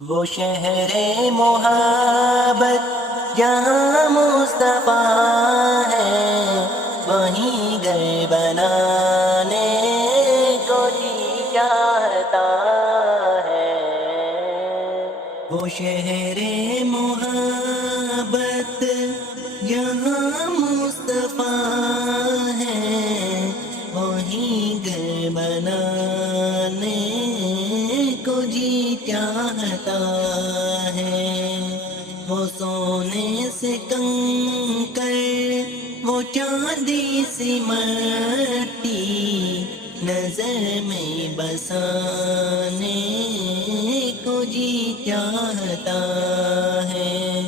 وہ شہر محبت جہاں مصطفیٰ ہے، وہیں گھر بنانے کو جی چاہتا ہے۔ وہ شہر محبت جہاں مصطفیٰ ہے، وہیں گھر بنانے کو جی چاہتا ہے۔ وہ سونے سے کنکر، وہ چاندی سی مٹی، نظر میں بسانے کو جی چاہتا ہے۔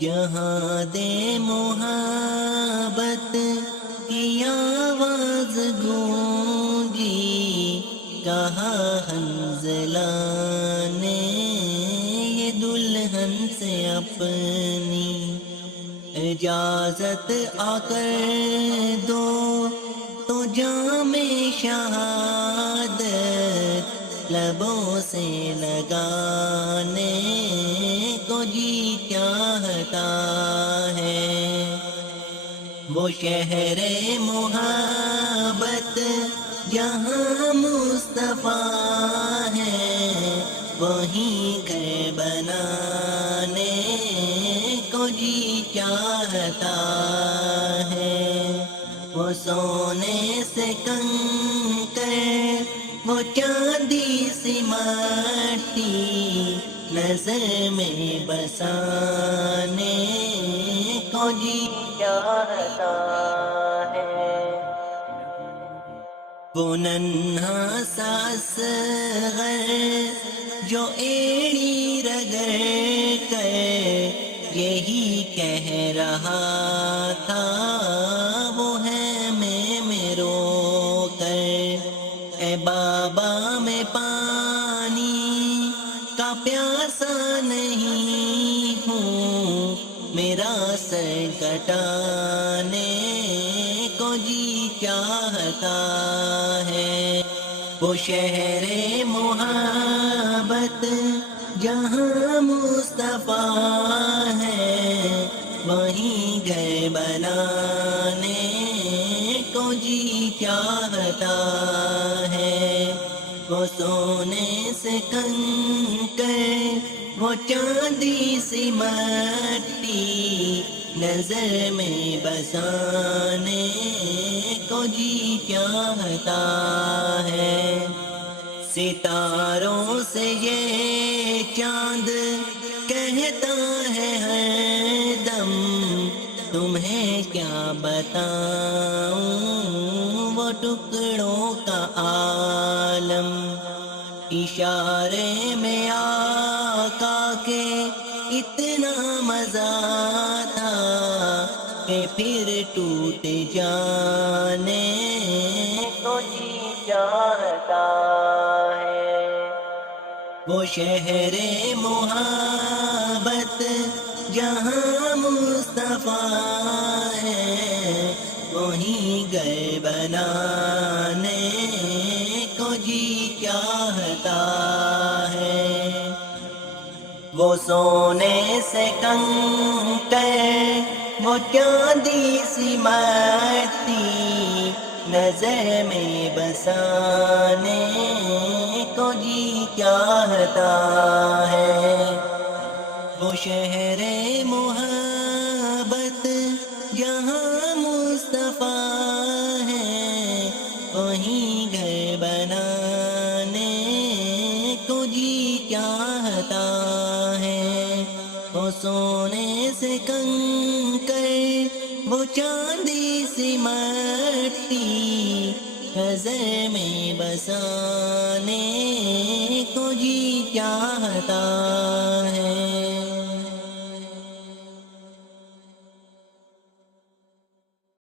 جہاں دے محبت کی آواز گونجی، کہا حنظلہ نے یہ دلہن سے اپنی، اجازت آ کر دو تو جام شہادت لبوں سے لگانے کو جی چاہتا ہے۔ وہ شہر محبت جہاں مصطفیٰ ہے، وہیں گھر بنانے کو جی چاہتا ہے۔ وہ سونے سے کنکر، وہ چاندی سی مٹی، نظر میں بسانے کو جی چاہتا ہے۔ وہ ننھا سا اصغر جو ایڑی رگڑ کر یہی کہہ رہا تھا، وہ ہے میں رو کر، اے بابا میں پانی کا پیاسا نہیں ہوں، میرا سر کٹانے کو جی چاہتا ہے۔ وہ شہر محبت جہاں مصطفیٰ ہے، وہیں گھر بنانے کو جی چاہتا ہے۔ وہ سونے سے کنکر، وہ چاندی سی مٹی، نظر میں بسانے کو جی چاہتا ہے۔ ستاروں سے یہ چاند کہتا ہے ہر دم، تمہیں کیا بتاؤں وہ ٹکڑوں کا عالم، اشارے میں آقا کے اتنا مزہ تھا کہ پھر ٹوٹ جانے کو جی چاہتا ہے۔ وہ شہر محبت جہاں مصطفیٰ ہے، وہیں گھر بنانے کو جی چاہتا ہے۔ وہ سونے سے کنکر، وہ چاندی سی مٹی، نظر میں بسانے کو جی چاہتا ہے۔ وہ شہر محبت جہاں مصطفیٰ ہے، وہیں گھر بنانے کو جی چاہتا ہے۔ وہ سونے سے کنکر، وہ چاندی سی مٹی، نظر میں بسانے کو جی چاہتا ہے۔